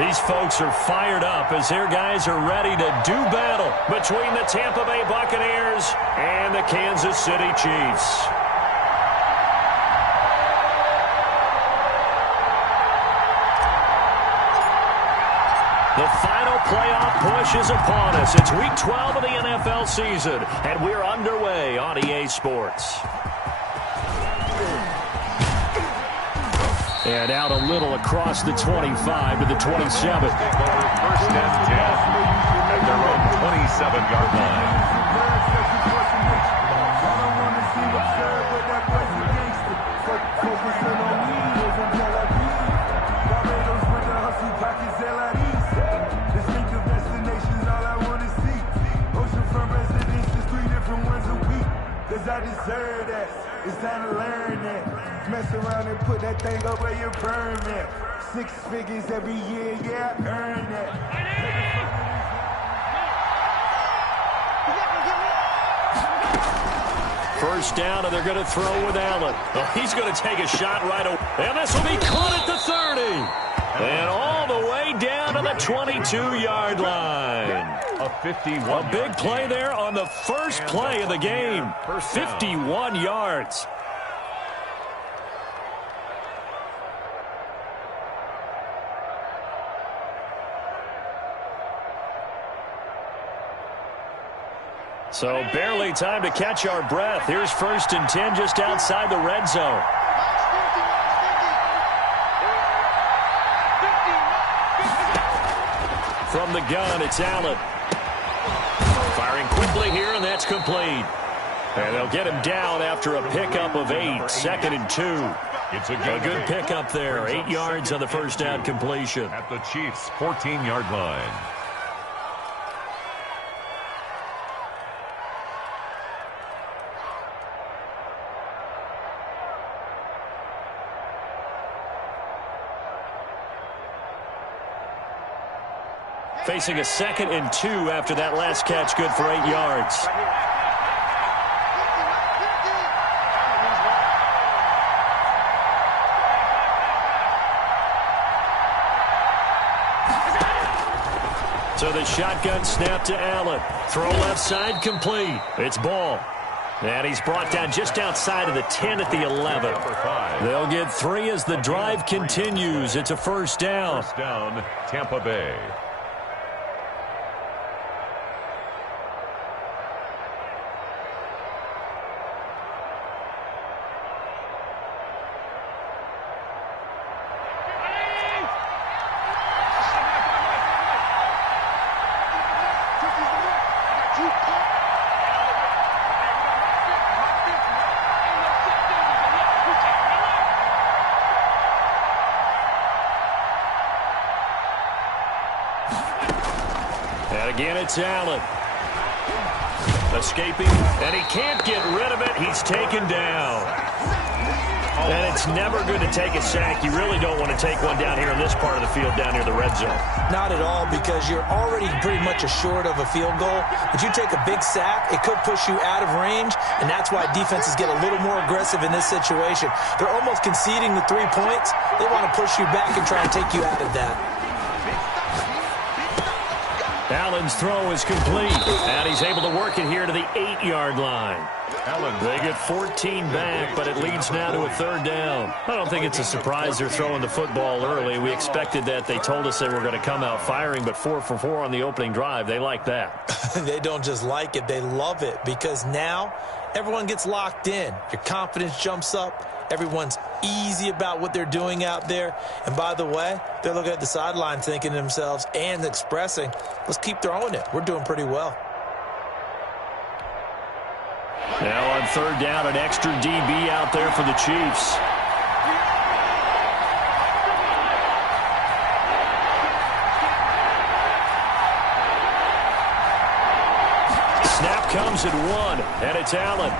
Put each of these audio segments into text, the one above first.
These folks are fired up as their guys are ready to do battle between the Tampa Bay Buccaneers and the Kansas City Chiefs. The final playoff push is upon us. It's Week 12 of the NFL season, and we're underway on EA Sports. And out a little across the 25 to the 27. First and 10 at their own 27-yard line. I deserve that. It's time to learn that. Mess around and put that thing up where you burn that. 6 figures every year, yeah, I earn that. First down, and they're going to throw with Allen. Oh, he's going to take a shot right away. And this will be caught at the 30. And all the way down to the 22-yard line. A big play there on the first play of the game. 51 yards. So barely time to catch our breath. Here's 1st and 10 just outside the red zone. From the gun, it's Allen. Firing quickly here, and that's complete. And they'll get him down after a pickup of 8. 2nd and 2. It's a good pickup there. 8 yards on the first down completion. At the Chiefs' 14-yard line. Facing a 2nd and 2 after that last catch, good for 8 yards. So the shotgun snap to Allen. Throw left side complete. It's ball. And he's brought down just outside of the 10 at the 11. They'll get 3 as the drive continues. It's a first down. First down, Tampa Bay. Again, it's Allen. Escaping, and he can't get rid of it. He's taken down. And it's never good to take a sack. You really don't want to take one down here in this part of the field, down near the red zone. Not at all, because you're already pretty much assured of a field goal. But you take a big sack, it could push you out of range, and that's why defenses get a little more aggressive in this situation. They're almost conceding the 3 points. They want to push you back and try and take you out of that. Allen's throw is complete, and he's able to work it here to the 8-yard line. They get 14 back, but it leads now to a 3rd down. I don't think it's a surprise they're throwing the football early. We expected that. They told us they were going to come out firing, but 4 for 4 on the opening drive. They like that. They don't just like it, they love it, because now everyone gets locked in. Your confidence jumps up. Everyone's easy about what they're doing out there. And by the way, they're looking at the sideline thinking to themselves and expressing, let's keep throwing it. We're doing pretty well. Now on 3rd down, an extra DB out there for the Chiefs. Snap comes at 1, and it's Allen.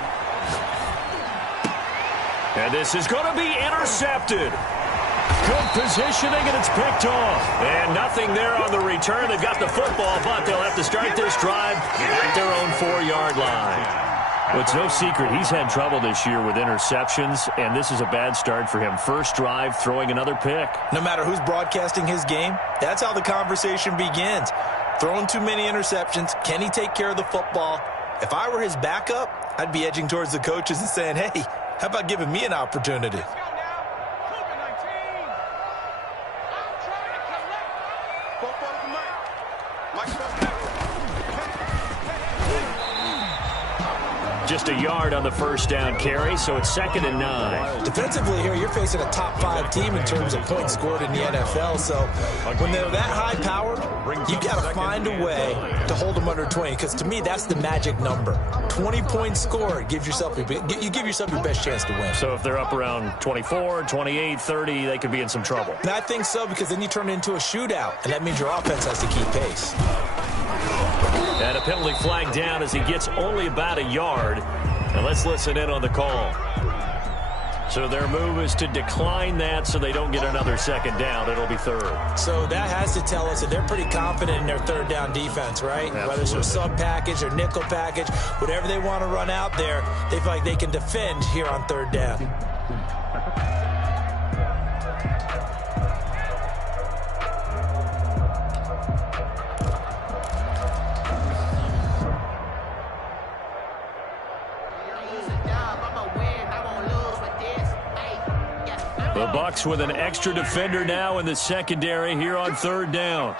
And this is going to be intercepted. Good positioning, and it's picked off. And nothing there on the return. They've got the football, but they'll have to start this drive at their own 4-yard line. Well, it's no secret he's had trouble this year with interceptions, and this is a bad start for him. First drive, throwing another pick. No matter who's broadcasting his game, that's how the conversation begins. Throwing too many interceptions, can he take care of the football? If I were his backup, I'd be edging towards the coaches and saying, hey, how about giving me an opportunity? Just a yard on the first down carry, so it's 2nd and 9. Defensively here, you're facing a top-5 team in terms of points scored in the NFL, so when they're that high-powered, you've got to find a way to hold them under 20, because to me, that's the magic number. 20 points scored, you give yourself your best chance to win. So if they're up around 24, 28, 30, they could be in some trouble. And I think so, because then you turn it into a shootout, and that means your offense has to keep pace. And a penalty flag down as he gets only about a yard. And let's listen in on the call. So their move is to decline that so they don't get another second down. It'll be 3rd. So that has to tell us that they're pretty confident in their 3rd down defense, right? Absolutely. Whether it's a sub package or nickel package, whatever they want to run out there, they feel like they can defend here on 3rd down. The Bucs with an extra defender now in the secondary here on 3rd down.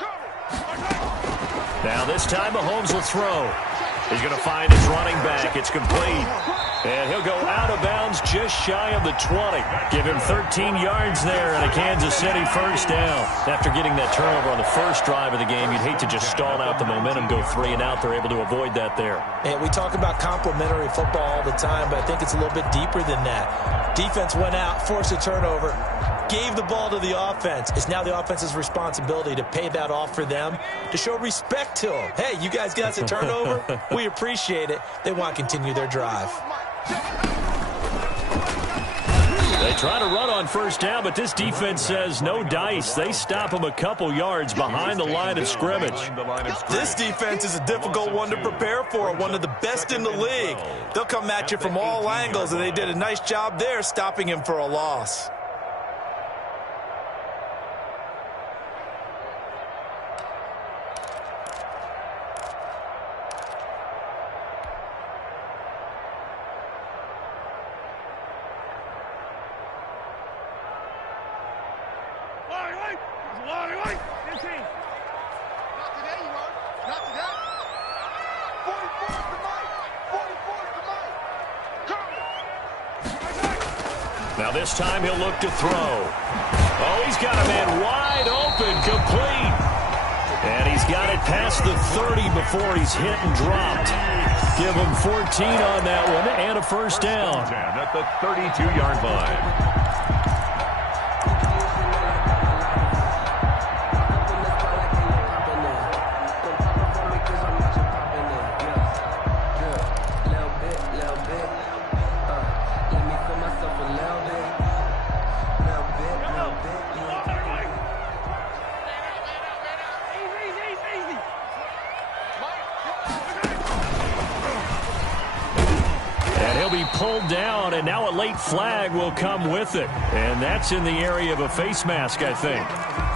Now this time Mahomes will throw. He's going to find his running back. It's complete. And he'll go out of bounds just shy of the 20. Give him 13 yards there and a Kansas City first down. After getting that turnover on the first drive of the game, you'd hate to just stall out the momentum, go 3 and out. They're able to avoid that there. And we talk about complementary football all the time, but I think it's a little bit deeper than that. Defense went out, forced a turnover, gave the ball to the offense. It's now the offense's responsibility to pay that off for them, to show respect to them. Hey, you guys got us a turnover? We appreciate it. They want to continue their drive. They try to run on first down, but this defense says no dice. They stop them a couple yards behind the line of scrimmage. This defense is a difficult one to prepare for, one of the best in the league. They'll come at you from all angles, and they did a nice job there stopping him for a loss. Now this time he'll look to throw. Oh, he's got a man wide open, complete. And he's got it past the 30 before he's hit and dropped. Give him 14 on that one and a first down. At the 32-yard line. Pulled down, and now a late flag will come with it. And that's in the area of a face mask, I think.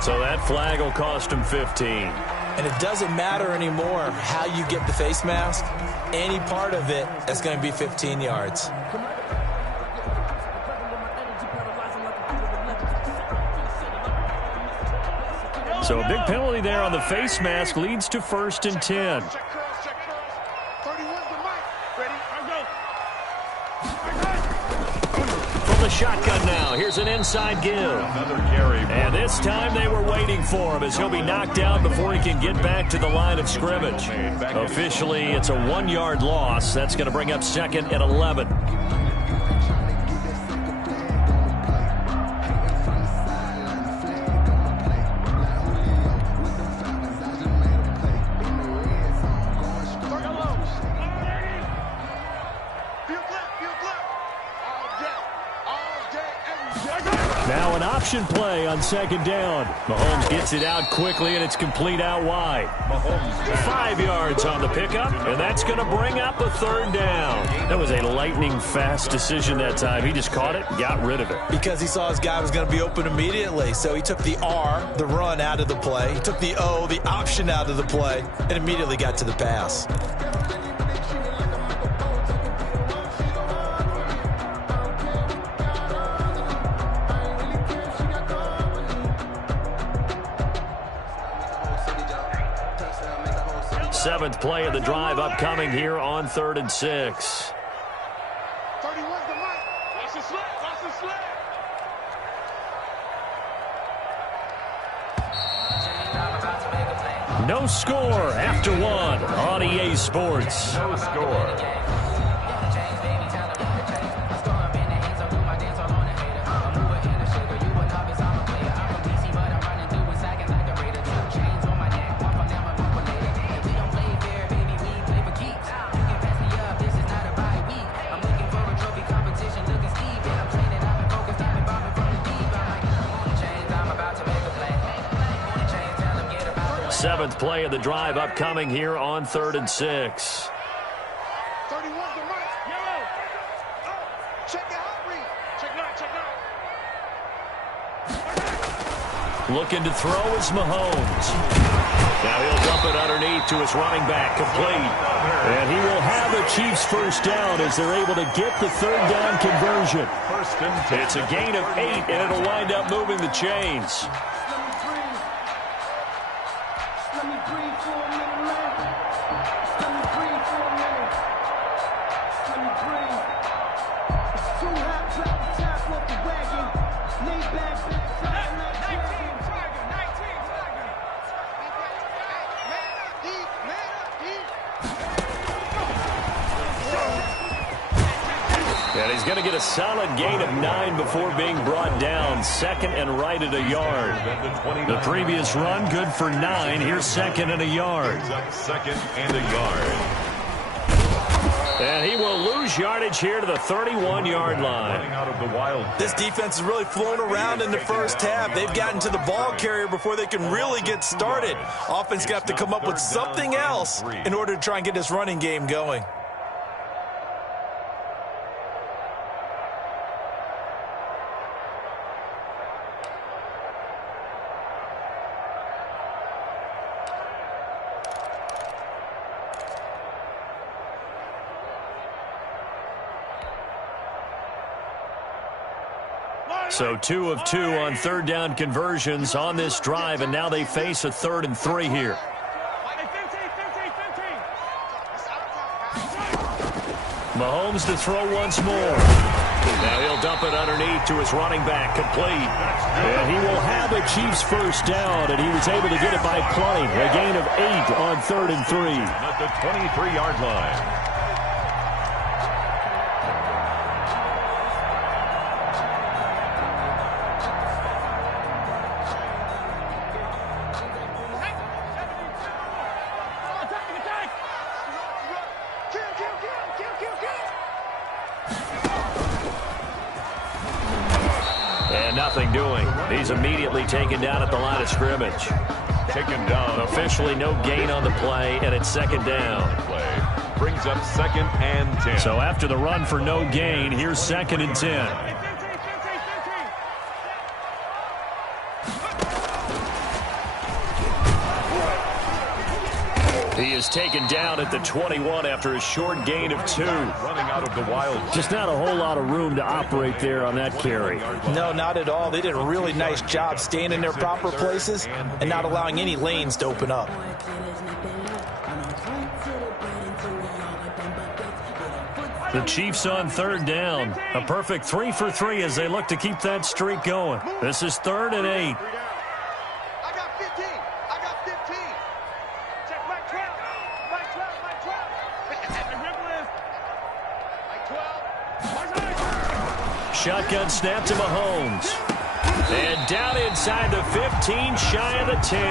So that flag will cost him 15. And it doesn't matter anymore how you get the face mask. Any part of it, that's going to be 15 yards. So a big penalty there on the face mask leads to 1st and 10. The shotgun now. Here's an inside give. And this time they were waiting for him as he'll be knocked down before he can get back to the line of scrimmage. Officially, it's a 1-yard loss. That's going to bring up 2nd and 11. Now an option play on 2nd down. Mahomes gets it out quickly, and it's complete out wide. 5 yards on the pickup, and that's going to bring up a third down. That was a lightning-fast decision that time. He just caught it and got rid of it. Because he saw his guy was going to be open immediately, so he took the R, the run, out of the play. He took the O, the option, out of the play, and immediately got to the pass. Seventh play of the drive upcoming here on 3rd and 6. 31's the mic. Watch the slip. Watch the slip. No score after 1 on EA Sports. No score. Seventh play of the drive upcoming here on 3rd and 6. 31's the mic. Yellow. Check the hot read. Check not. Looking to throw is Mahomes. Now he'll dump it underneath to his running back, complete. And he will have the Chiefs first down as they're able to get the third down conversion. It's a gain of 8, and it'll wind up moving the chains. And he's going to get a solid gain of 9 before being brought down. 2nd and right at a yard. The previous run, good for 9. Here's 2nd and a yard. 2nd and a yard. And he will lose yardage here to the 31-yard line. This defense has really flown around in the first half. They've gotten to the ball carrier before they can really get started. Offense going to have to come up with something else in order to try and get this running game going. So 2 of 2 on 3rd down conversions on this drive, and now they face a 3rd and 3 here. Mahomes to throw once more. Now he'll dump it underneath to his running back, complete. And he will have a Chiefs first down, and he was able to get it by plenty. A gain of 8 on 3rd and 3. At the 23-yard line. Nothing doing. He's immediately taken down at the line of scrimmage. Taken down. Officially no gain on the play, and it's 2nd down. Play brings up 2nd and 10. So after the run for no gain, here's 2nd and 10. He is taken down at the 21 after a short gain of 2. Running out of the wild. Just not a whole lot of room to operate there on that carry. No, not at all. They did a really nice job staying in their proper places and not allowing any lanes to open up. The Chiefs on 3rd down. A perfect 3 for 3 as they look to keep that streak going. This is 3rd and 8. Shotgun snap to Mahomes. And down inside the 15, shy of the 10.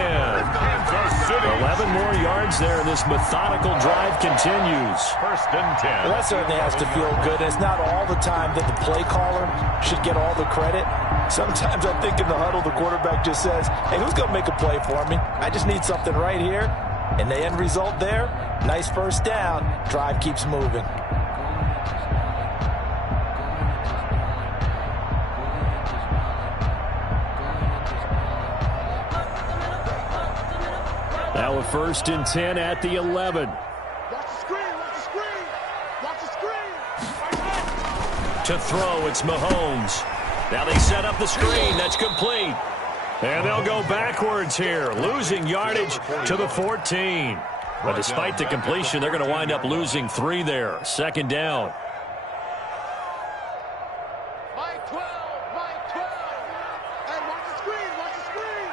11 more yards there, and this methodical drive continues. 1st and 10. Well, that certainly has to feel good. It's not all the time that the play caller should get all the credit. Sometimes I think in the huddle, the quarterback just says, hey, who's going to make a play for me? I just need something right here. And the end result there, nice first down. Drive keeps moving. Now a 1st and 10 at the 11. Watch the screen, watch the screen, watch the screen. To throw, it's Mahomes. Now they set up the screen. That's complete. And they'll go backwards here, losing yardage to the 14. But despite the completion, they're going to wind up losing 3 there. 2nd down. Mike 12, Mike 12. And watch the screen, watch the screen.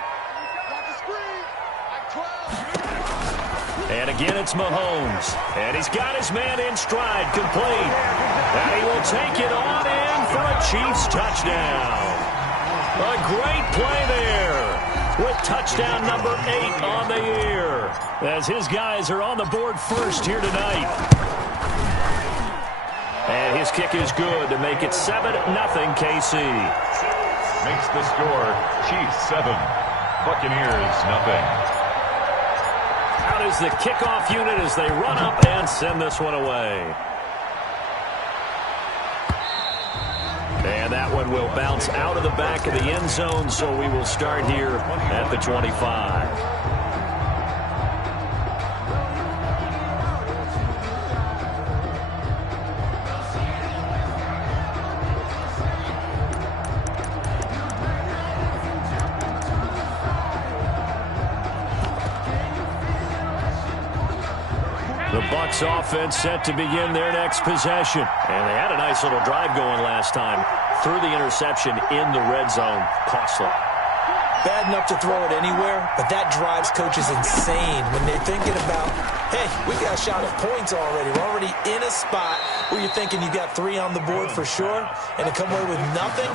Watch the screen, Mike 12. And again, it's Mahomes. And he's got his man in stride, complete. And he will take it on in for a Chiefs touchdown. A great play there with touchdown number 8 on the year, as his guys are on the board first here tonight. And his kick is good to make it 7-0 KC. Makes the score Chiefs 7, Buccaneers 0. Out is the kickoff unit as they run up and send this one away. And that one will bounce out of the back of the end zone, so we will start here at the 25. The Bucs offense set to begin their next possession. And they had a nice little drive going last time. Threw the interception in the red zone. Costly. Bad enough to throw it anywhere, but that drives coaches insane when they're thinking about, hey, we got a shot at points already. We're already in a spot where you're thinking you got 3 on the board for sure, and to come away with nothing,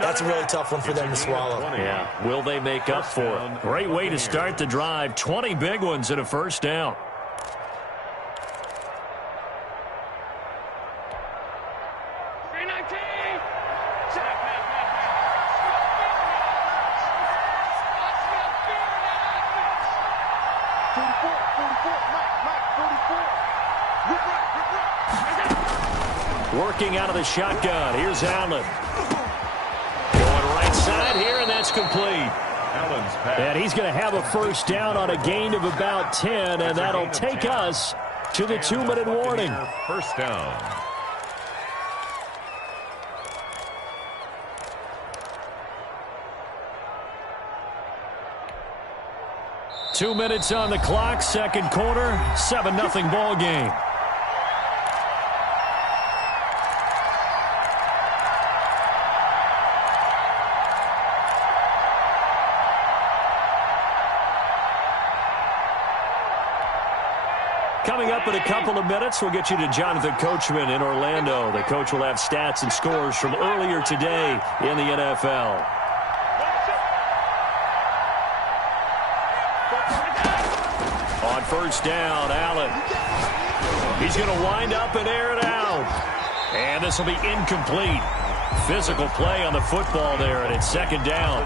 that's a really tough one for them to swallow. Yeah, will they make up for it? Great way to start the drive. 20 big ones and a 1st down. Working out of the shotgun. Here's Allen. Going right side here, and that's complete. And he's going to have a 1st down on a gain of about 10, and that'll take us to the 2-minute warning. 1st down. Two minutes on the clock, 2nd quarter, 7-0 ball game. Coming up in a couple of minutes, we'll get you to Jonathan Coachman in Orlando. The coach will have stats and scores from earlier today in the NFL. On 1st down, Allen. He's going to wind up and air it out. And this will be incomplete. Physical play on the football there, and it's 2nd down.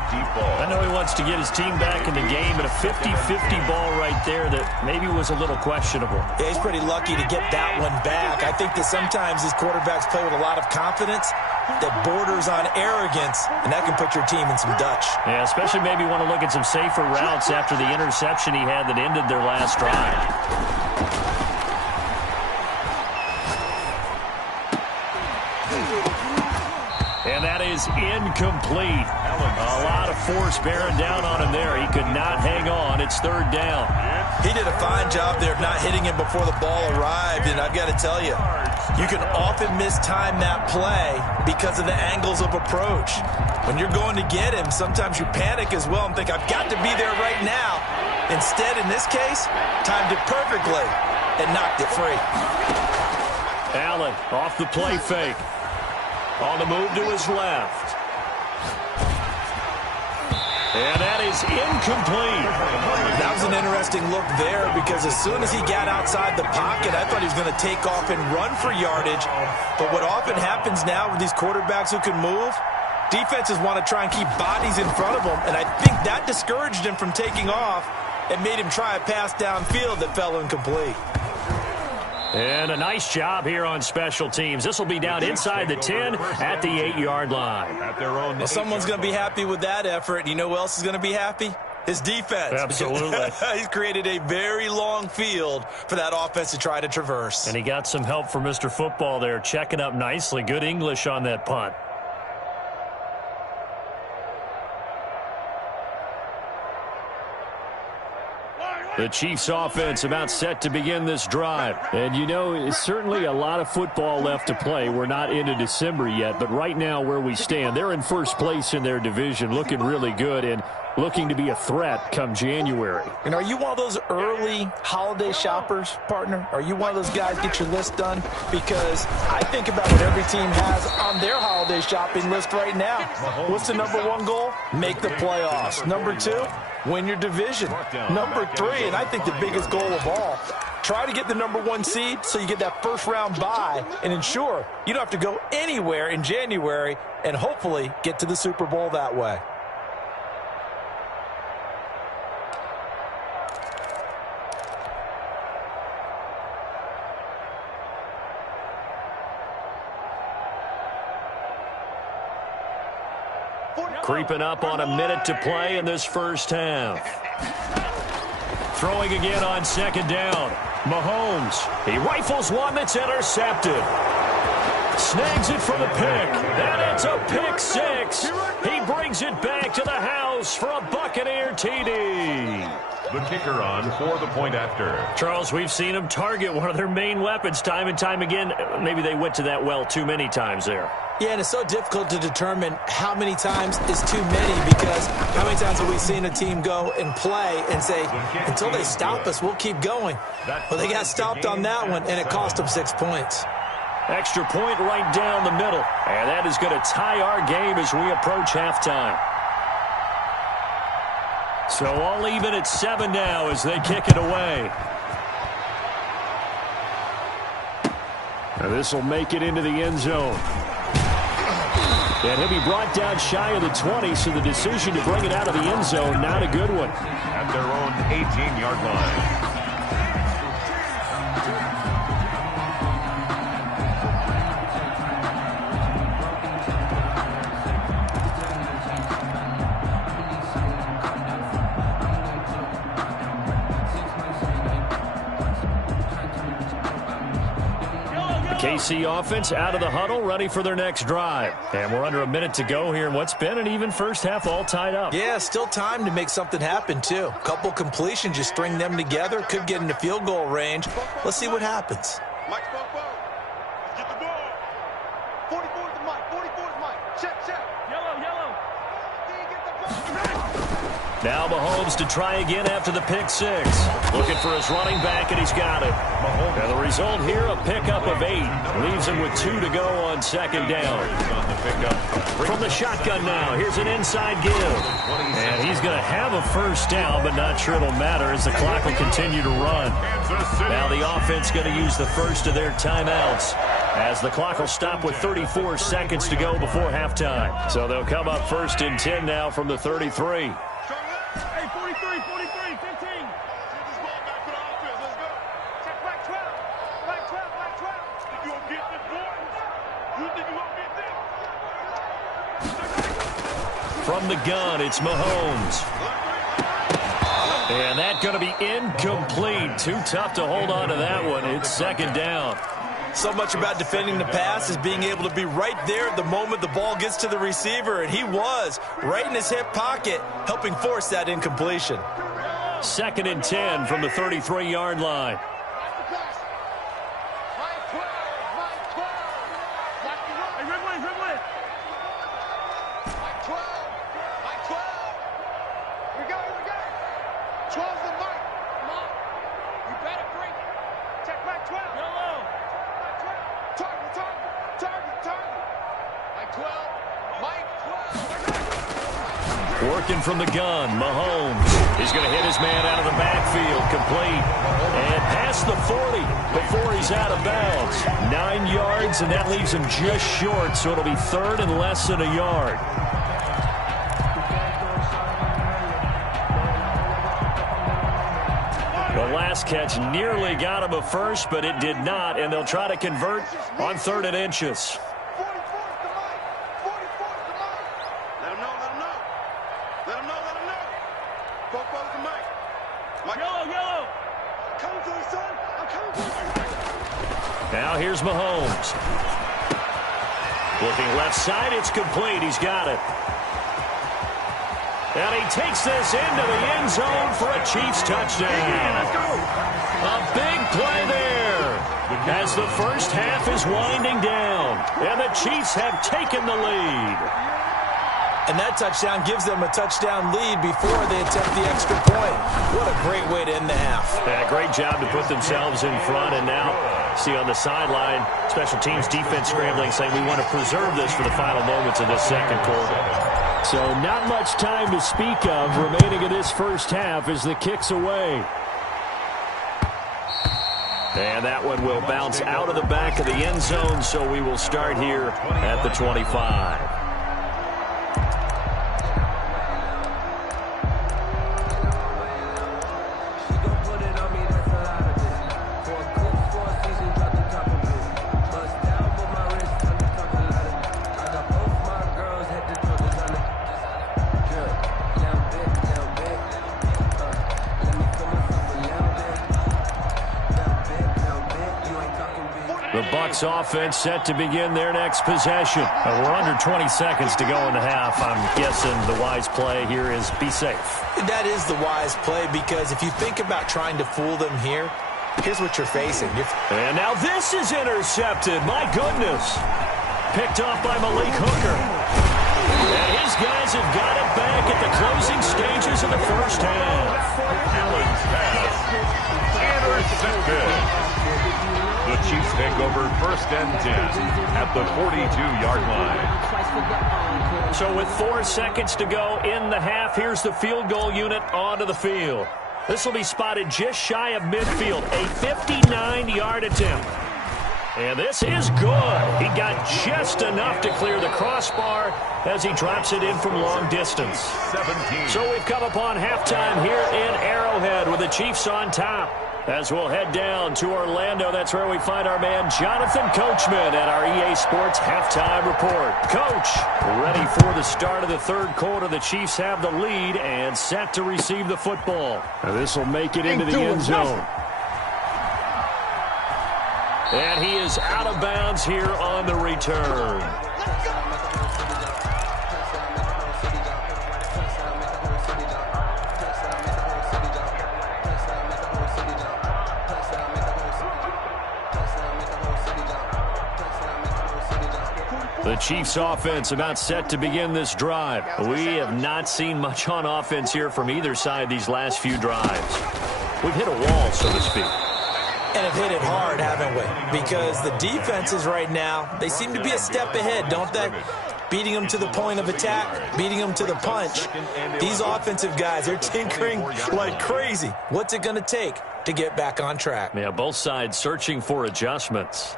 I know he wants to get his team back in the game, but a 50-50 ball right there that maybe was a little questionable. Yeah, he's pretty lucky to get that one back. I think that sometimes these quarterbacks play with a lot of confidence that borders on arrogance, and that can put your team in some Dutch. Yeah, especially maybe want to look at some safer routes after the interception he had that ended their last drive. And that is incomplete. A lot of force bearing down on him there. He could not hang on. It's 3rd down. He did a fine job there of not hitting him before the ball arrived, and I've got to tell you, you can often mistime that play because of the angles of approach. When you're going to get him, sometimes you panic as well and think, I've got to be there right now. Instead, in this case, timed it perfectly and knocked it free. Allen off the play fake. On the move to his left. And that is incomplete. That was an interesting look there because as soon as he got outside the pocket, I thought he was going to take off and run for yardage. But what often happens now with these quarterbacks who can move, Defenses want to try and keep bodies in front of him, and I think that discouraged him from taking off and made him try a pass downfield that fell incomplete. And a nice job here on special teams. This will be down inside the 10 at the 8-yard line. Well, someone's going to be happy with that effort. And you know who else is going to be happy? His defense. Absolutely. He's created a very long field for that offense to try to traverse. And he got some help from Mr. Football there, checking up nicely. Good English on that punt. The Chiefs offense about set to begin this drive. And, you know, it's certainly a lot of football left to play. We're not into December yet, but right now where we stand, they're in first place in their division, looking really good and looking to be a threat come January. And are you one of those early holiday shoppers, partner? Are you one of those guys get your list done? Because I think about what every team has on their holiday shopping list right now. What's the number one goal? Make the playoffs. Number two, win your division. Number three, and I think the biggest goal of all, try to get the number one seed so you get that first round bye and ensure you don't have to go anywhere in January and hopefully get to the Super Bowl that way. Creeping up on a minute to play in this first half. Throwing again on second down. Mahomes. He rifles one that's intercepted. Snags it for the pick. And it's a pick six. He brings it back to the house for a Buccaneer TD. The kicker on for the point after. Charles, we've seen them target one of their main weapons time and time again. Maybe they went to that well too many times there. Yeah, and it's so difficult to determine how many times is too many because how many times have we seen a team go and play and say, until they stop us, we'll keep going. Well, they got stopped on that one, and it cost them 6 points. Extra point right down the middle. And that is going to tie our game as we approach halftime. So all even at 7 now as they kick it away. This will make it into the end zone. And he'll be brought down shy of the 20, so the decision to bring it out of the end zone, not a good one. At their own 18-yard line. KC offense out of the huddle, ready for their next drive. And we're under a minute to go here in what's been an even first half all tied up. Yeah, still time to make something happen, too. Couple completions, you string them together, could get into field goal range. Let's see what happens. Mike, get the ball. 44 is the Mike. 44 is Mike. Check. Yellow. Now Mahomes to try again after the pick six. Looking for his running back, and he's got it. And the result here, a pickup of 8. Leaves him with 2 to go on second down. From the shotgun now, here's an inside give. And he's going to have a first down, but not sure it'll matter as the clock will continue to run. Now the offense going to use the first of their timeouts, as the clock will stop with 34 seconds to go before halftime. So they'll come up first and 10 now from the 33. Hey, 43, 15. Get this ball back for the offense. Let's go. Check back 12. If you don't get this boy, you think you won't get this? From the gun, it's Mahomes. And that's going to be incomplete. Too tough to hold on to that one. It's second down. So much about defending the pass is being able to be right there at the moment the ball gets to the receiver, and he was right in his hip pocket, helping force that incompletion. Second and 10 from the 33-yard line. Working from the gun, Mahomes. He's going to hit his man out of the backfield, complete. And past the 40 before he's out of bounds. 9 yards, and that leaves him just short, so it'll be third and less than a yard. The last catch nearly got him a first, but it did not, and they'll try to convert on 3rd and inches. Now here's Mahomes. Looking left side, it's complete. He's got it. And he takes this into the end zone for a Chiefs touchdown. A big play there as the first half is winding down. And the Chiefs have taken the lead. And that touchdown gives them a touchdown lead before they attempt the extra point. What a great way to end the half. Yeah, great job to put themselves in front. And now, see on the sideline, special teams defense scrambling, saying we want to preserve this for the final moments of this second quarter. So not much time to speak of remaining in this first half as the kick's away. And that one will bounce out of the back of the end zone, so we will start here at the 25. Offense set to begin their next possession. We're under 20 seconds to go in the half. I'm guessing the wise play here is be safe. That is the wise play, because if you think about trying to fool them here, here's what you're facing. And now this is intercepted. My goodness. Picked off by Malik Hooker. And his guys have got it back at the closing stages of the first half. Allen's pass. Intercepted. The Chiefs take over 1st and 10 at the 42-yard line. So with 4 seconds to go in the half, here's the field goal unit onto the field. This will be spotted just shy of midfield, a 59-yard attempt. And this is good. He got just enough to clear the crossbar as he drops it in from long distance. 17. So we've come upon halftime here in Arrowhead with the Chiefs on top. As we'll head down to Orlando, that's where we find our man Jonathan Coachman at our EA Sports Halftime Report. Coach, ready for the start of the third quarter. The Chiefs have the lead and set to receive the football. Now this will make it into the end zone. And he is out of bounds here on the return. The Chiefs offense about set to begin this drive. We have not seen much on offense here from either side these last few drives. We've hit a wall, so to speak. And have hit it hard, haven't we? Because the defenses right now, they seem to be a step ahead, don't they? Beating them to the point of attack, beating them to the punch. These offensive guys, they're tinkering like crazy. What's it going to take to get back on track? Yeah, both sides searching for adjustments.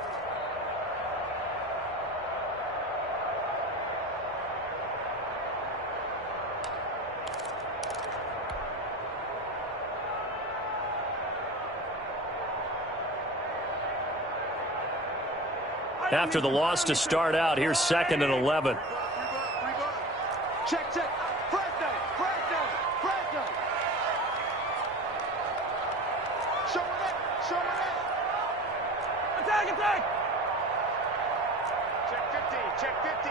After the loss to start out, here's 2nd and 11. Check. Flag down. Show it up. Attack. Check 50.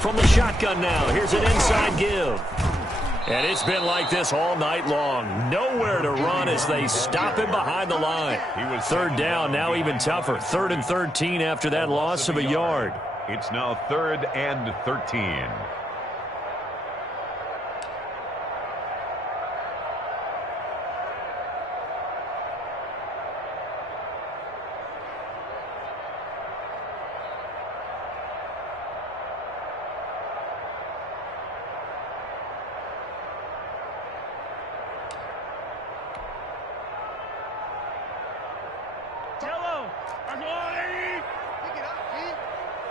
From the shotgun now, here's an inside give. And it's been like this all night long. Nowhere to run as they stop him behind the line. Third down, now even tougher. 3rd and 13 after that loss of a yard. It's now 3rd and 13.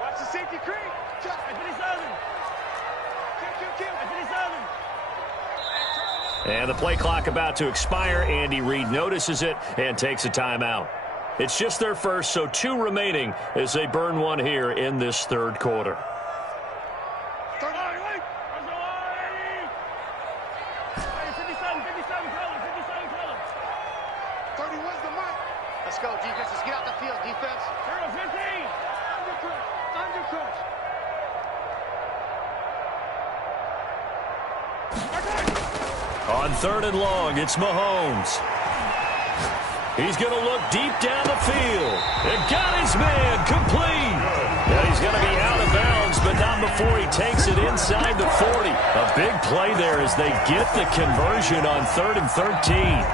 Watch the safety creep. And the play clock about to expire. Andy Reid notices it and takes a timeout. It's just their first, so 2 remaining as they burn one here in this third quarter. 31's the mark. Let's go, defense. Let's get out the field, defense. 15. Undercrush. On 3rd and long, it's Mahomes. He's going to look deep down the field. And got his man complete. Now he's going to be out of bounds, but not before he takes it inside the 40. A big play there as they get the conversion on 3rd and 13.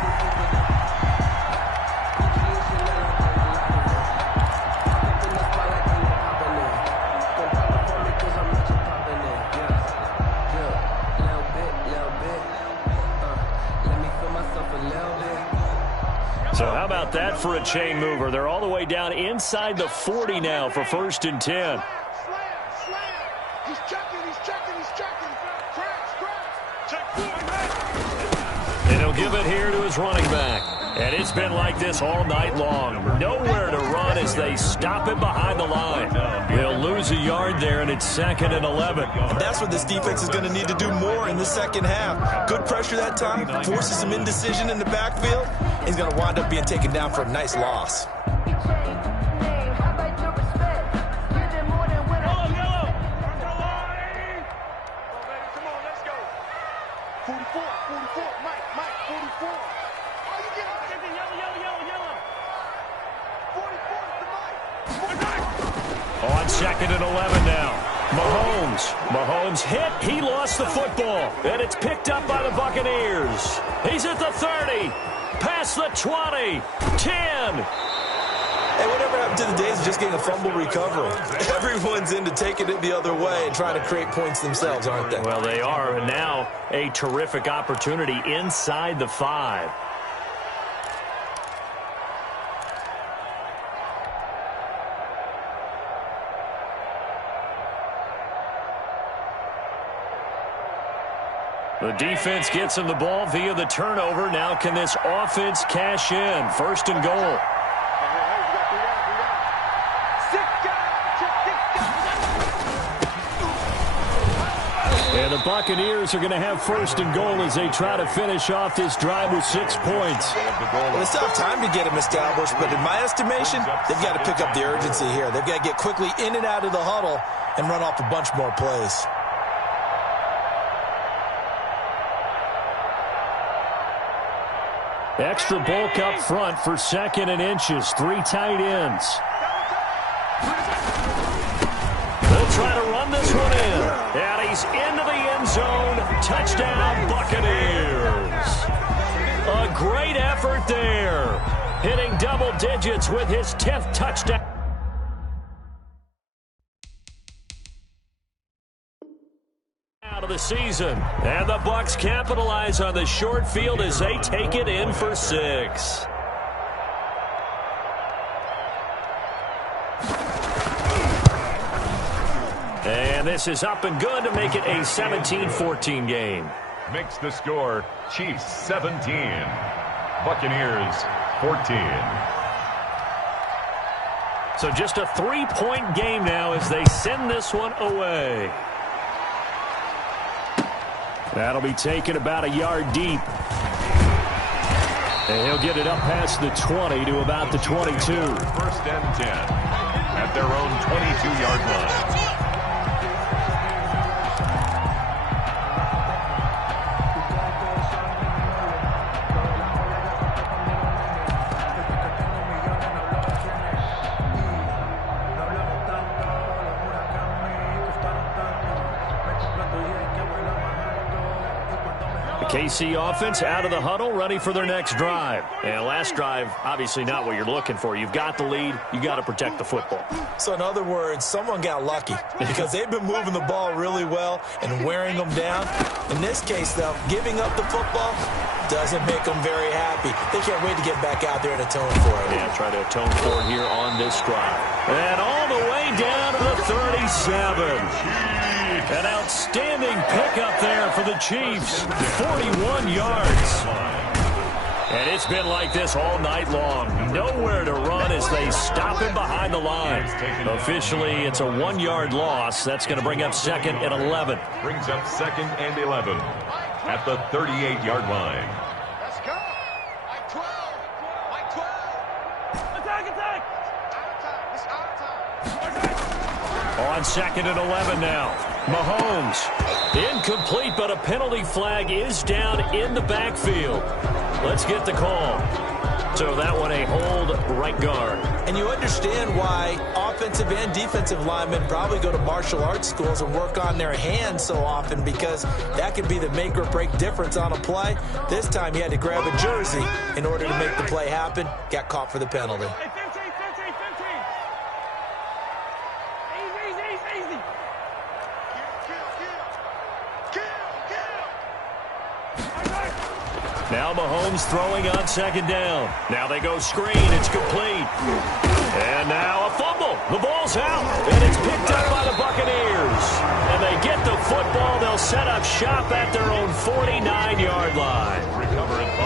So how about that for a chain mover? They're all the way down inside the 40 now for 1st and 10. Slam. He's checking. And he'll give it here to his running back. And it's been like this all night long. Nowhere to run as they stop him behind the line. They'll lose a yard there, and it's 2nd and 11. And that's what this defense is going to need to do more in the second half. Good pressure that time, forces some indecision in the backfield. He's going to wind up being taken down for a nice loss. On 2nd and 11 now. Mahomes hit. He lost the football. And it's picked up by the Buccaneers. He's at the 30. Past the 20. 10. Hey, whatever happened to the days of just getting a fumble recovery? Everyone's into taking it the other way and trying to create points themselves, aren't they? Well, they are. And now a terrific opportunity inside the 5. The defense gets him the ball via the turnover. Now can this offense cash in? 1st and goal. And the Buccaneers are going to have 1st and goal as they try to finish off this drive with 6 points. Well, it's tough time to get them established, but in my estimation, they've got to pick up the urgency here. They've got to get quickly in and out of the huddle and run off a bunch more plays. Extra bulk up front for 2nd and inches. 3 tight ends. They'll try to run this one in. And he's into the end zone. Touchdown, Buccaneers. A great effort there. Hitting double digits with his 10th touchdown. Of the season, and the Bucs capitalize on the short field as they take it in for 6. And this is up and good to make it a 17-14 game. Makes the score Chiefs 17, Buccaneers 14. So just a 3-point game now as they send this one away. That'll be taken about a yard deep. And he'll get it up past the 20 to about the 22. 1st and 10 at their own 22-yard line. KC offense out of the huddle, ready for their next drive. And last drive, obviously not what you're looking for. You've got the lead. You got to protect the football. So in other words, someone got lucky because they've been moving the ball really well and wearing them down. In this case, though, giving up the football doesn't make them very happy. They can't wait to get back out there and atone for it. Yeah, try to atone for it here on this drive. And all the way down to the 37. An outstanding pickup there for the Chiefs. 41 yards. And it's been like this all night long. Nowhere to run as they stop him behind the line. Officially, it's a 1-yard loss. That's going to bring up second and 11. Brings up second and 11 at the 38-yard line. Let's go. Like 12. Like 12. Attack, attack. Out of time. It's out of time. On second and 11 now. Mahomes. Incomplete, but a penalty flag is down in the backfield. Let's get the call. So that one a hold right guard. And you understand why offensive and defensive linemen probably go to martial arts schools and work on their hands so often, because that could be the make or break difference on a play. This time he had to grab a jersey in order to make the play happen. Got caught for the penalty. Hey, 15, 15, 15. Easy, easy, easy. Now Mahomes throwing on second down. Now they go screen. It's complete. And now a fumble. The ball's out. And it's picked up by the Buccaneers. And they get the football. They'll set up shop at their own 49-yard line.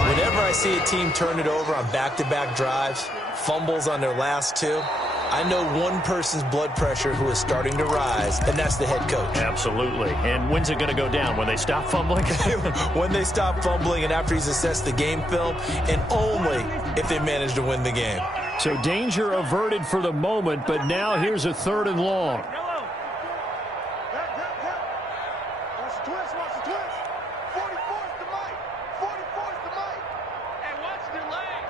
Whenever I see a team turn it over on back-to-back drives, fumbles on their last two, I know one person's blood pressure who is starting to rise, and that's the head coach. Absolutely. And when's it going to go down? When they stop fumbling? When they stop fumbling and after he's assessed the game film, and only if they manage to win the game. So danger averted for the moment, but now here's a 3rd and long. Yellow. Watch the twist, watch the twist. 44's the mic. 44's the mic. Hey, watch the leg.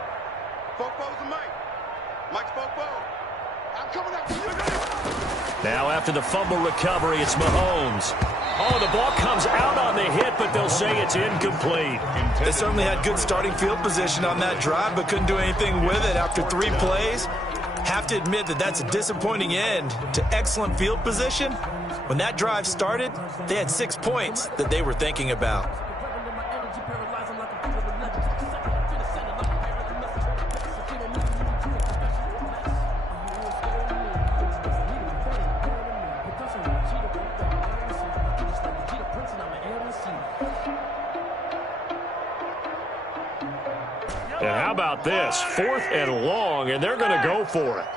Fofo's the mic. Mike's Fofo. I'm coming up to you. Now after the fumble recovery, it's Mahomes. Oh, the ball comes out on the hit, but they'll say it's incomplete. They certainly had good starting field position on that drive, but couldn't do anything with it after 3 plays. Have to admit that that's a disappointing end to excellent field position. When that drive started, they had 6 points that they were thinking about. And how about this? 4th and long, and they're going to go for it.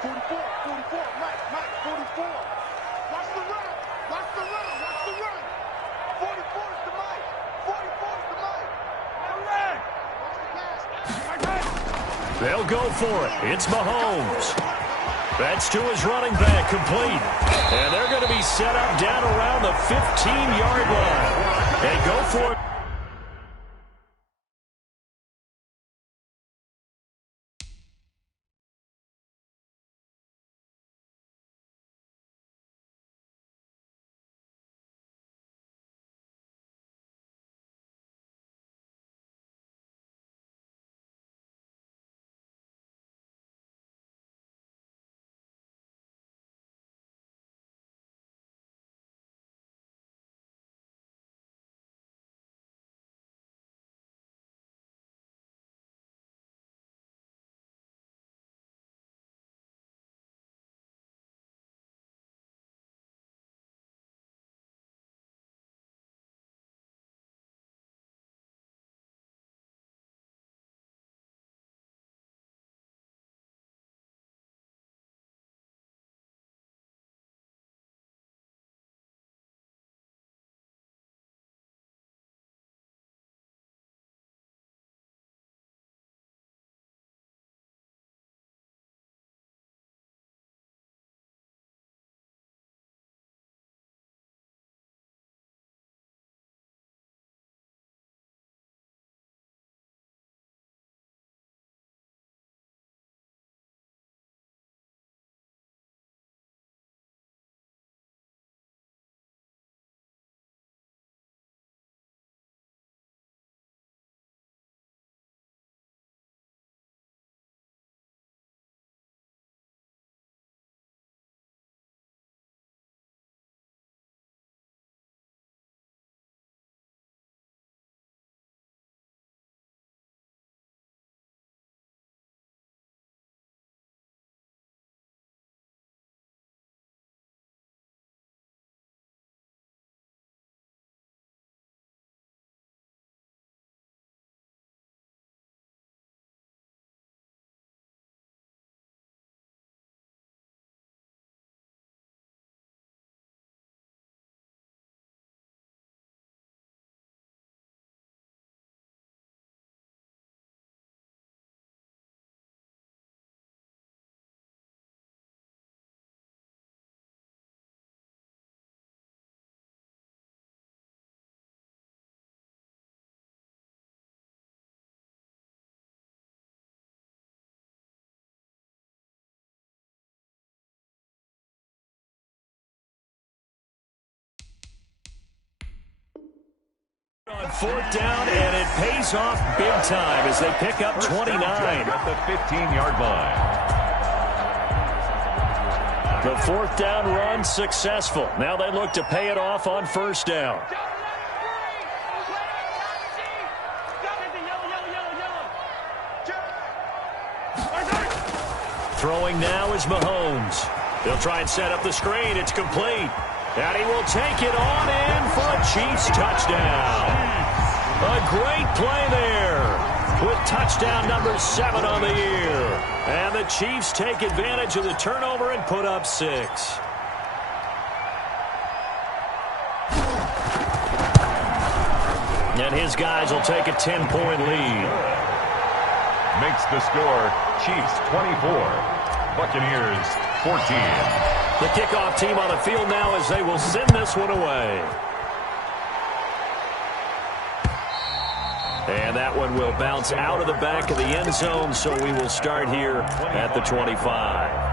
44, 44, Mike, 44. Watch the run, watch the run, watch the run. 44's the mic, 44's the mic. Watch the pass. They'll go for it. It's Mahomes. That's to his running back, complete. And they're going to be set up down around the 15-yard line. They go for it. On fourth down, and it pays off big time as they pick up 29. At the 15-yard line. The fourth down run successful. Now they look to pay it off on first down. Throwing now is Mahomes. They'll try and set up the screen. It's complete. And he will take it on in for a Chiefs touchdown. A great play there with touchdown number 7 on the year. And the Chiefs take advantage of the turnover and put up 6. And his guys will take a 10-point lead. Makes the score Chiefs 24, Buccaneers 14. The kickoff team on the field now as they will send this one away. And that one will bounce out of the back of the end zone, so we will start here at the 25.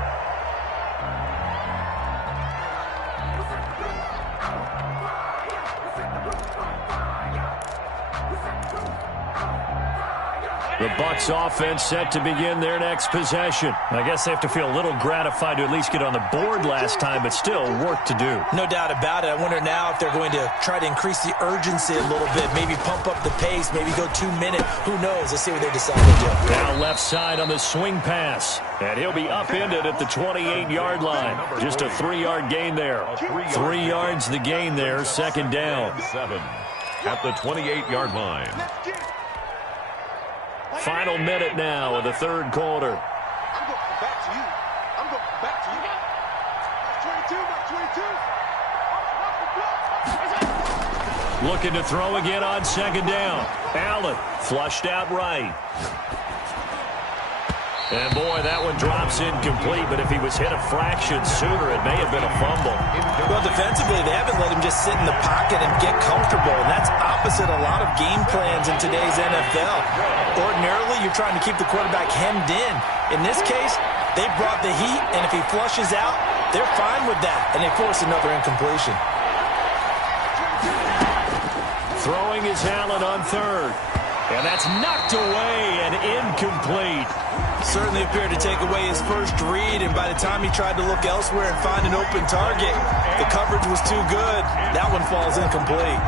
The Bucs offense set to begin their next possession. I guess they have to feel a little gratified to at least get on the board last time, but still work to do. No doubt about it. I wonder now if they're going to try to increase the urgency a little bit, maybe pump up the pace, maybe go 2 minutes. Who knows? Let's see what they decide to do. Down left side on the swing pass, and he'll be upended at the 28-yard line. Just a 3-yard gain there. 3 yards the gain there, second down. 7 at the 28-yard line. Final minute now of the third quarter. I'm going back to you. I'm going back to you. That's 22, Looking to throw again on second down. Allen flushed out right. And boy, that one drops incomplete, but if he was hit a fraction sooner, it may have been a fumble. Well, defensively, they haven't let him just sit in the pocket and get comfortable, and that's opposite a lot of game plans in today's NFL. Ordinarily, you're trying to keep the quarterback hemmed in. In this case, they brought the heat, and if he flushes out, they're fine with that, and they force another incompletion. Throwing is Allen on third. And that's knocked away and incomplete. Certainly appeared to take away his first read, and by the time he tried to look elsewhere and find an open target, the coverage was too good. That one falls incomplete.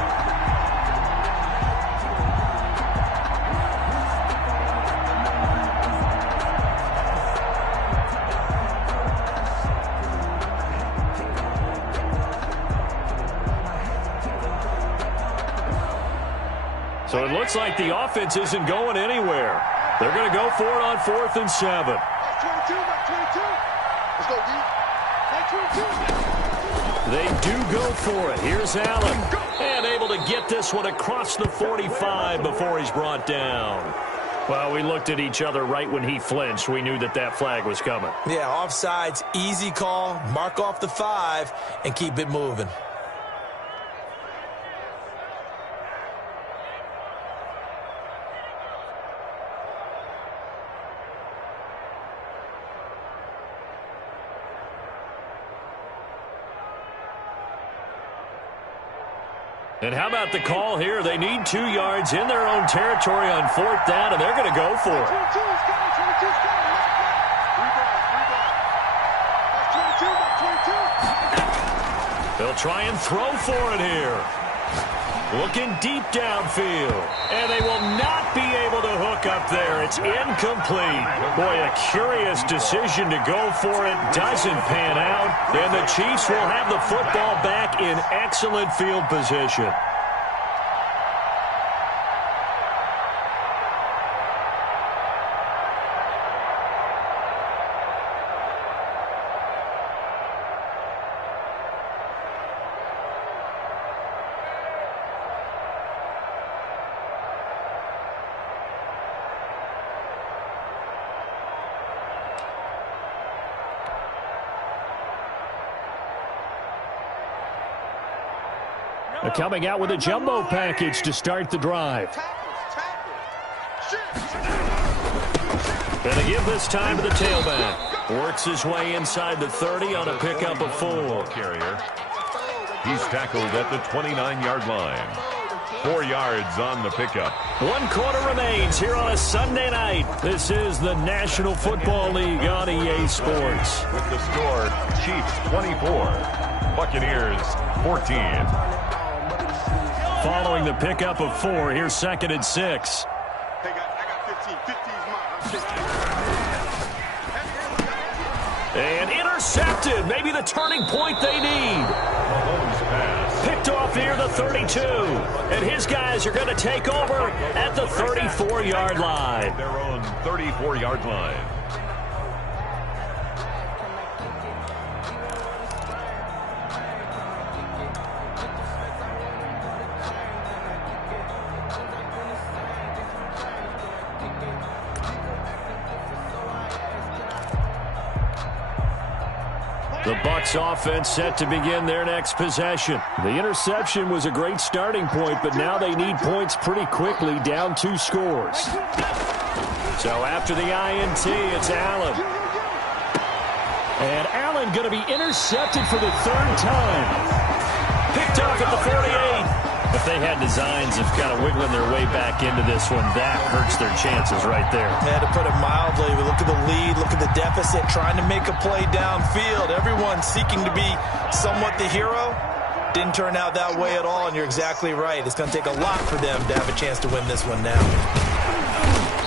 So it looks like the offense isn't going anywhere. They're going to go for it on 4th and 7. They do go for it. Here's Allen. And able to get this one across the 45 before he's brought down. Well, we looked at each other right when he flinched. We knew that that flag was coming. Yeah, offsides, easy call, mark off the 5, and keep it moving. And how about the call here? They need 2 yards in their own territory on 4th down, and they're going to go for it. They'll try and throw for it here. Looking deep downfield. And they will not be able to hook up there. It's incomplete. Boy, a curious decision to go for it. Doesn't pan out. And the Chiefs will have the football back in excellent field position. Coming out with a jumbo package to start the drive. And they give this time to the tailback. Works his way inside the 30 on a pickup of 4. Carrier. He's tackled at the 29-yard line. 4 yards on the pickup. 1 quarter remains here on a Sunday night. This is the National Football League on EA Sports. With the score, Chiefs 24, Buccaneers 14. Following the pickup of 4, here's 2nd and 6. Hey, guys, I got 15. 15's mine. And intercepted. Maybe the turning point they need. Mahomes pass. Picked off near the 32. And his guys are going to take over at the 34-yard line. Their own 34-yard line. The Bucs offense set to begin their next possession. The interception was a great starting point, but now they need points pretty quickly, down 2 scores. So after the INT, it's Allen. And Allen going to be intercepted for the 3rd time. Picked off at the 48. If they had designs of kind of wiggling their way back into this one, that hurts their chances right there. Yeah, to put it mildly, we look at the lead, look at the deficit, trying to make a play downfield. Everyone seeking to be somewhat the hero. Didn't turn out that way at all, and you're exactly right. It's going to take a lot for them to have a chance to win this one now.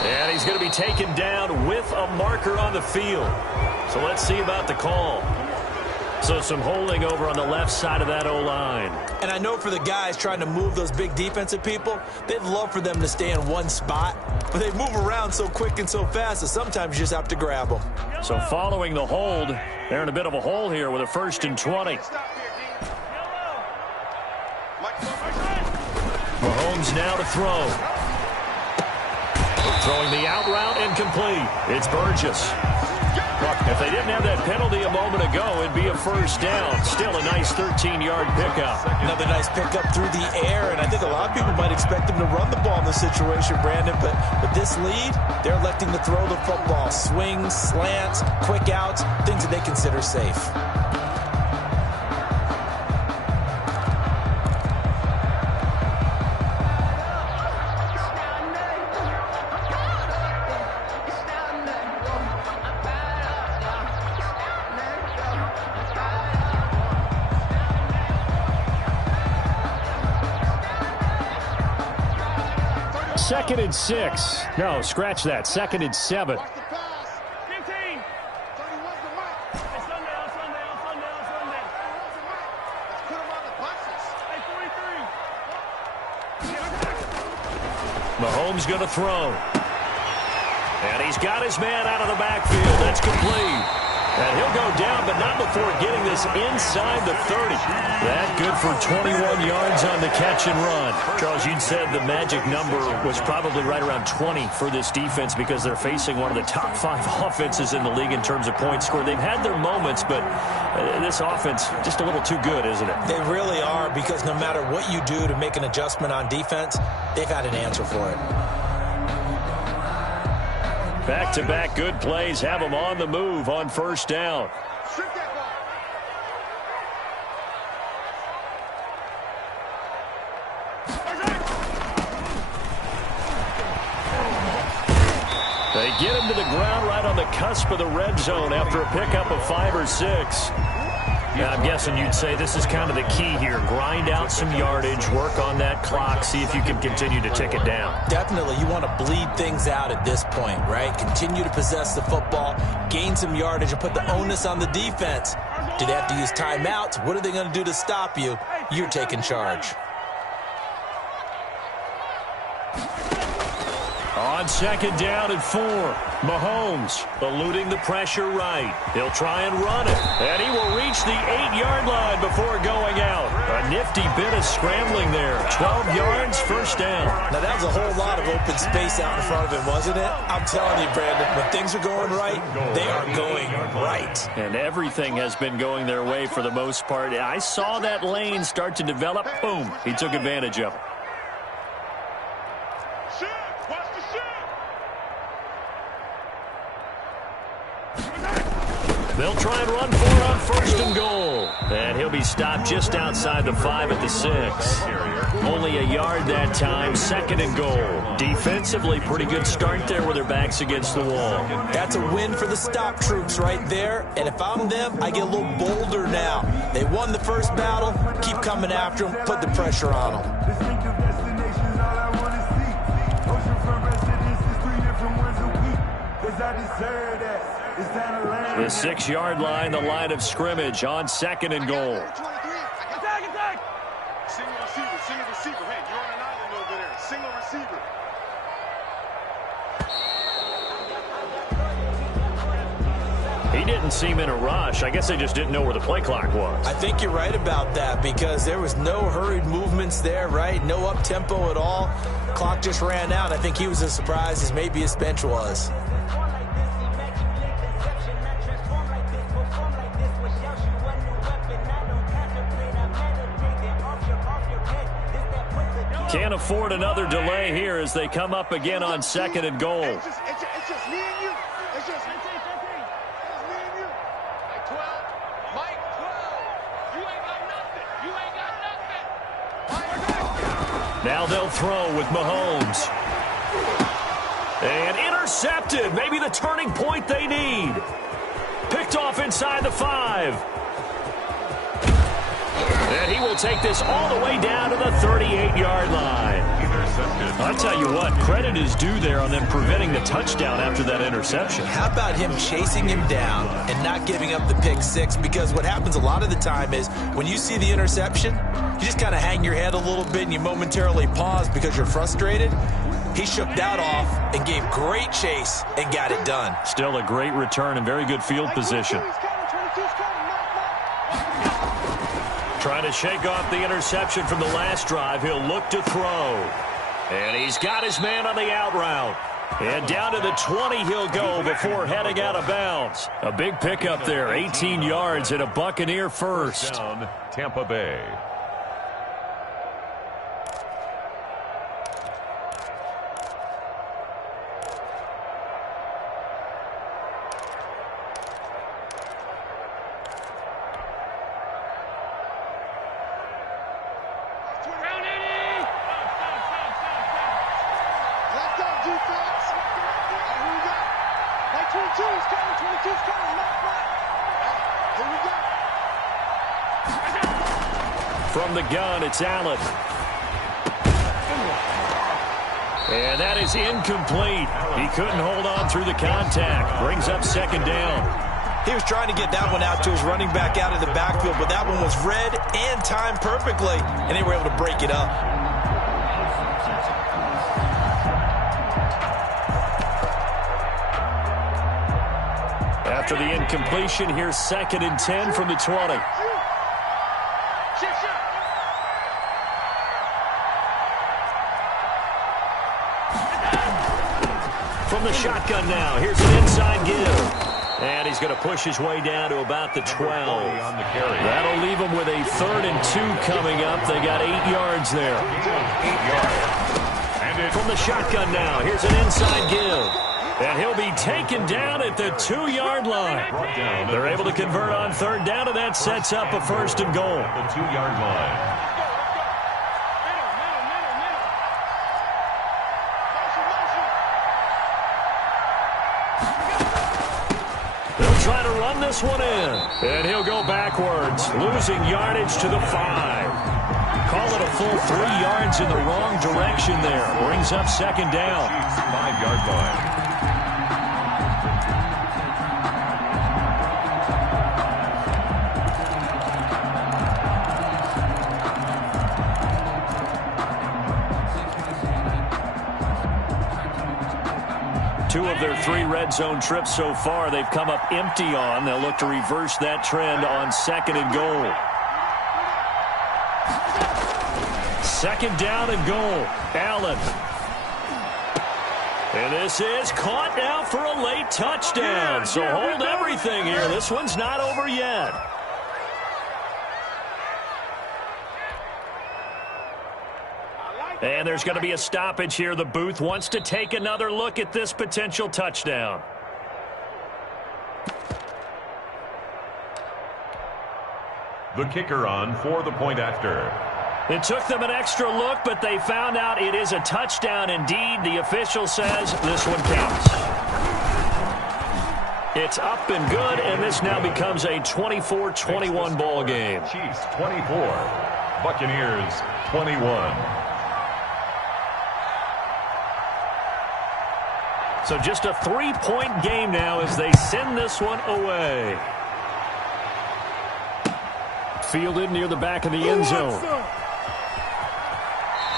And he's going to be taken down with a marker on the field. So let's see about the call. So some holding over on the left side of that O-line. And I know for the guys trying to move those big defensive people, they'd love for them to stay in one spot. But they move around so quick and so fast that sometimes you just have to grab them. So following the hold, they're in a bit of a hole here with a 1st and 20. Mahomes now to throw. Throwing the out route incomplete. It's Burgess. If they didn't have that penalty a moment ago, it'd be a 1st down. Still a nice 13-yard pickup. Another nice pickup through the air, and I think a lot of people might expect them to run the ball in this situation, Brandon, but with this lead, they're electing to throw the football. Swings, slants, quick outs, things that they consider safe. Second and 6. No, scratch that. 2nd and 7. Watch the pass. 15. 31's the mic. Hey, Sundown. Let's put him on the punches. Hey, 43. Mahomes going to throw. And he's got his man out of the backfield. That's complete. And he'll go down, but not before getting this inside the 30. That good for 21 yards on the catch and run. Charles, you'd said the magic number was probably right around 20 for this defense because they're facing one of the top 5 offenses in the league in terms of points scored. They've had their moments, but this offense just a little too good, isn't it? They really are, because no matter what you do to make an adjustment on defense, they've had an answer for it. Back-to-back good plays have them on the move on 1st down. Shoot that ball. They get him to the ground right on the cusp of the red zone after a pickup of 5 or 6. Now, I'm guessing you'd say this is kind of the key here. Grind out some yardage, work on that clock, see if you can continue to tick it down. Definitely, you want to bleed things out at this point, right? Continue to possess the football, gain some yardage, and put the onus on the defense. Do they have to use timeouts? What are they going to do to stop you? You're taking charge. On 2nd down and 4, Mahomes eluding the pressure right. He'll try and run it, and he will reach the 8-yard line before going out. A nifty bit of scrambling there. 12 yards, 1st down. Now, that was a whole lot of open space out in front of him, wasn't it? I'm telling you, Brandon, when things are going right, they are going right. And everything has been going their way for the most part. I saw that lane start to develop. Boom, he took advantage of it. Watch the shoot. They'll try and run for it on first and goal. And he'll be stopped just outside the 5 at the 6. Only a yard that time, second and goal. Defensively, pretty good start there with their backs against the wall. That's a win for the stop troops right there. And if I'm them, I get a little bolder now. They won the first battle. Keep coming after them. Put the pressure on them. Distinctive destinations, all I want to see. Oceanfront residences, 3 different ones a week. 'Cause I deserve that. It's time to learn. The 6-yard line, the line of scrimmage on second and goal. Attack! Single receiver. Hey, you're on an island over there. Single receiver. He didn't seem in a rush. I guess they just didn't know where the play clock was. I think you're right about that because there was no hurried movements there, right? No up-tempo at all. Clock just ran out. I think he was as surprised as maybe his bench was. Can't afford another delay here as they come up again on second and goal. It's just me and you. It's just me and you. Mike 12. Mike 12. You ain't got nothing. Now they'll throw with Mahomes. And intercepted. Maybe the turning point they need. Picked off inside the 5. And he will take this all the way down to the 38-yard line. I'll tell you what, credit is due there on them preventing the touchdown after that interception. How about him chasing him down and not giving up the pick 6? Because what happens a lot of the time is when you see the interception, you just kind of hang your head a little bit and you momentarily pause because you're frustrated. He shook that off and gave great chase and got it done. Still a great return and very good field position. Trying to shake off the interception from the last drive. He'll look to throw. And he's got his man on the out route. And down to the 20 he'll go before heading out of bounds. A big pickup there, 18 yards and a Buccaneer first. Down, Tampa Bay. From the gun, it's Allen. And that is incomplete. He couldn't hold on through the contact. Brings up second down. He was trying to get that one out to his running back out of the backfield, but that one was read and timed perfectly, and they were able to break it up. After the incompletion, here's second and 10 from the 20. From the shotgun now, here's an inside give. And he's going to push his way down to about the 12. That'll leave him with a 3rd and 2 coming up. They got 8 yards there. 8 yards. From the shotgun now, here's an inside give. And he'll be taken down at the 2-yard line. They're able to convert on 3rd down, and that sets up a 1st and goal. The 2-yard line. Trying to run this one in. And he'll go backwards, losing yardage to the 5. Call it a full 3 yards in the wrong direction there. Brings up second down. 5-yard line. Two of their 3 red zone trips so far, they've come up empty on. They'll look to reverse that trend on second and goal. Second down and goal. Allen. And this is caught now for a late touchdown. So hold everything here. This one's not over yet. And there's going to be a stoppage here. The booth wants to take another look at this potential touchdown. the kicker on for the point after. It took them an extra look, but they found out it is a touchdown indeed. The official says this one counts. It's up and good, and this now becomes a 24-21 ball game. Chiefs 24, Buccaneers 21. So just a 3-point game now as they send this one away. Fielded near the back of the end zone.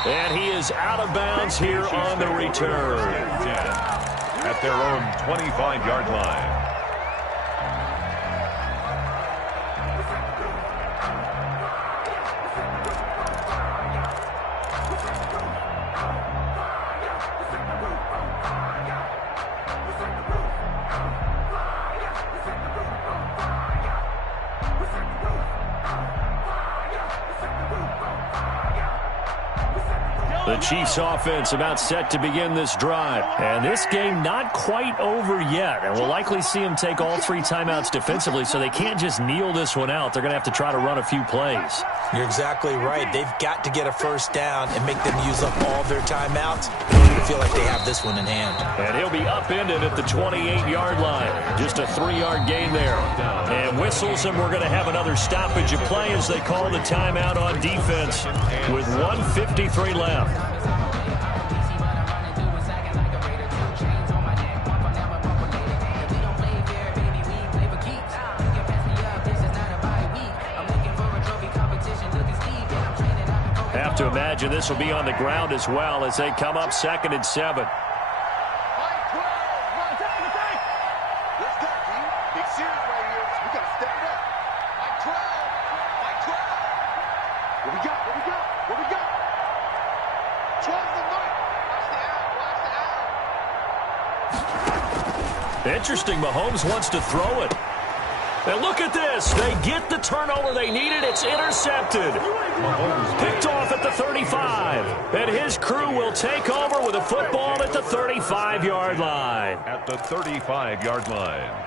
And he is out of bounds here on the return. At their own 25-yard line. The Chiefs offense about set to begin this drive. And this game not quite over yet. And we'll likely see them take all 3 timeouts defensively, so they can't just kneel this one out. They're going to have to try to run a few plays. You're exactly right. They've got to get a first down and make them use up all their timeouts. I feel like they have this one in hand. And he'll be upended at the 28-yard line. Just a 3-yard gain there. And whistles, and we're going to have another stoppage of play as they call the timeout on defense with 1:53 left. Have to imagine this will be on the ground as well as they come up 2nd and 7. Interesting, Mahomes wants to throw it. And look at this. They get the turnover they needed. It's intercepted. Picked off at the 35. And his crew will take over with a football at the 35-yard line. At the 35-yard line.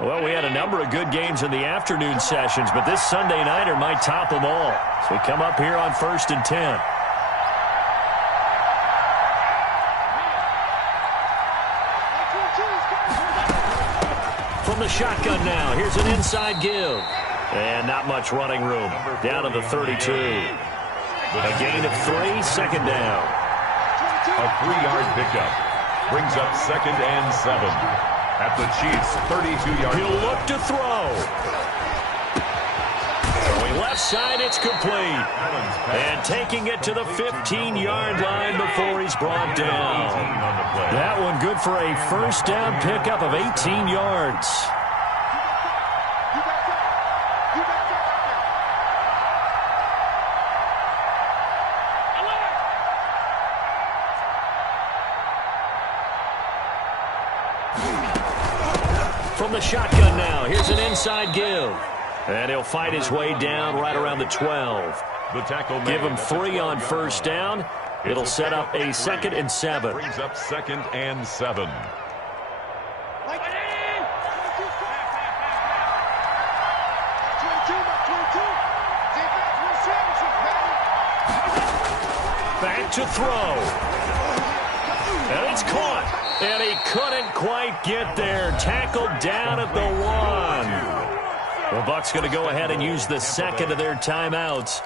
Well, we had a number of good games in the afternoon sessions, but this Sunday nighter might top them all. So we come up here on 1st and 10. From the shotgun now, here's an inside give. And not much running room. Down to the 32. A gain of 3, 2nd down. A 3-yard pickup brings up 2nd and 7. At the Chiefs' 32-yard line. He'll look to throw. Going left side, it's complete. And taking it to the 15-yard line before he's brought down. That one good for a first down pickup of 18 yards. From the shotgun now, here's an inside give. And he'll fight his way down right around the 12. The tackle give him 3 on first down. It'll set up a 2nd and 7. Brings up 2nd and 7. Back to throw. And it's caught. And he couldn't quite get there. Tackled down at the 1. The Bucs going to go ahead and use the 2nd of their timeouts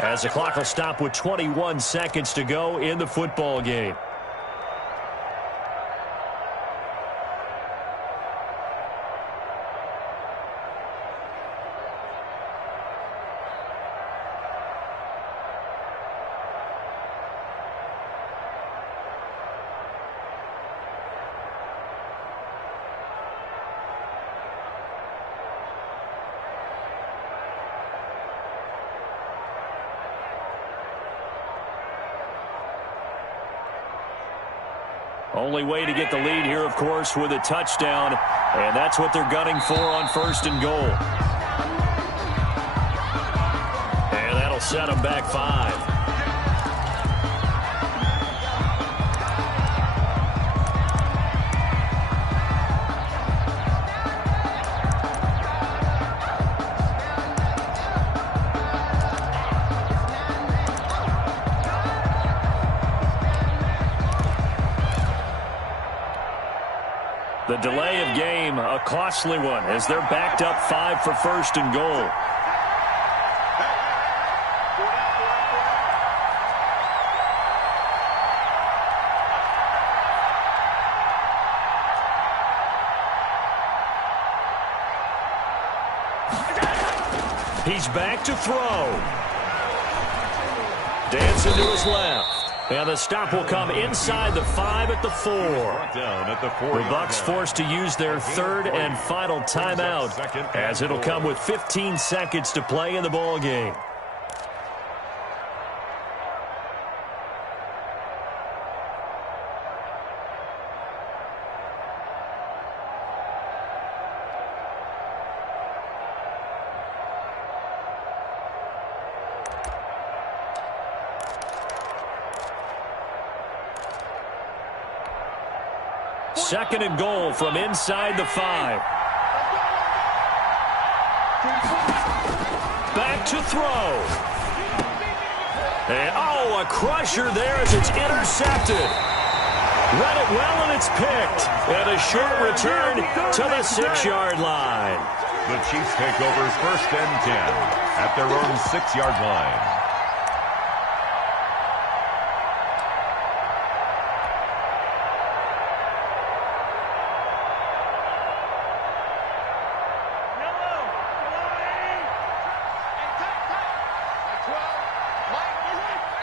as the clock will stop with 21 seconds to go in the football game. Only way to get the lead here, of course, with a touchdown. And that's what they're gunning for on 1st and goal. And that'll set them back 5. The delay of game, a costly one, as they're backed up 5 for first and goal. He's back to throw. Dancing to his left. And the stop will come inside the 5 at the 4. Down at the 4. The Bucks forced to use their third and final timeout, as it'll come with 15 seconds to play in the ball game. Second and goal from inside the 5. Back to throw. And, oh, a crusher there as it's intercepted. Read it well, and it's picked. And a short return to the 6-yard line. The Chiefs take over first and 10 at their own 6-yard line.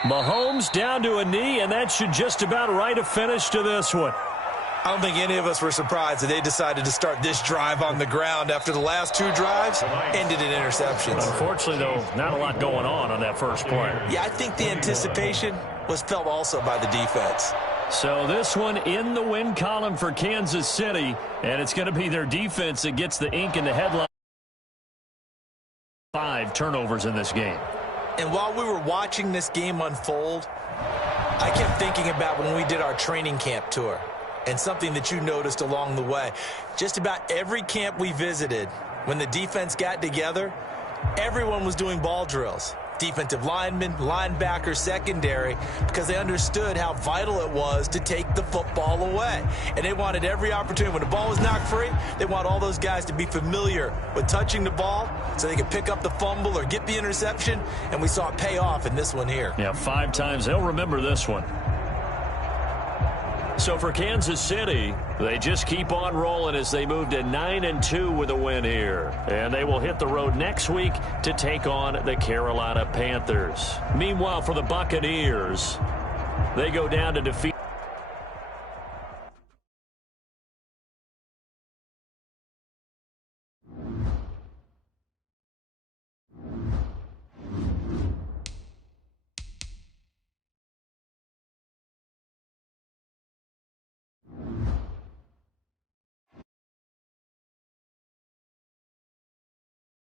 Mahomes down to a knee, and that should just about write a finish to this one. I don't think any of us were surprised that they decided to start this drive on the ground after the last 2 drives ended in interceptions. Unfortunately, though, not a lot going on that first play. Yeah, I think the anticipation was felt also by the defense. So this one in the win column for Kansas City, and it's going to be their defense that gets the ink in the headline. 5 turnovers in this game. And while we were watching this game unfold, I kept thinking about when we did our training camp tour and something that you noticed along the way. Just about every camp we visited, when the defense got together, everyone was doing ball drills. Defensive linemen, linebackers, secondary, because they understood how vital it was to take the football away. And they wanted every opportunity. When the ball was knocked free, they want all those guys to be familiar with touching the ball so they could pick up the fumble or get the interception. And we saw it pay off in this one here. Yeah, 5 times. They'll remember this one. So for Kansas City, they just keep on rolling as they move to 9-2 with a win here. And they will hit the road next week to take on the Carolina Panthers. Meanwhile, for the Buccaneers, they go down to defeat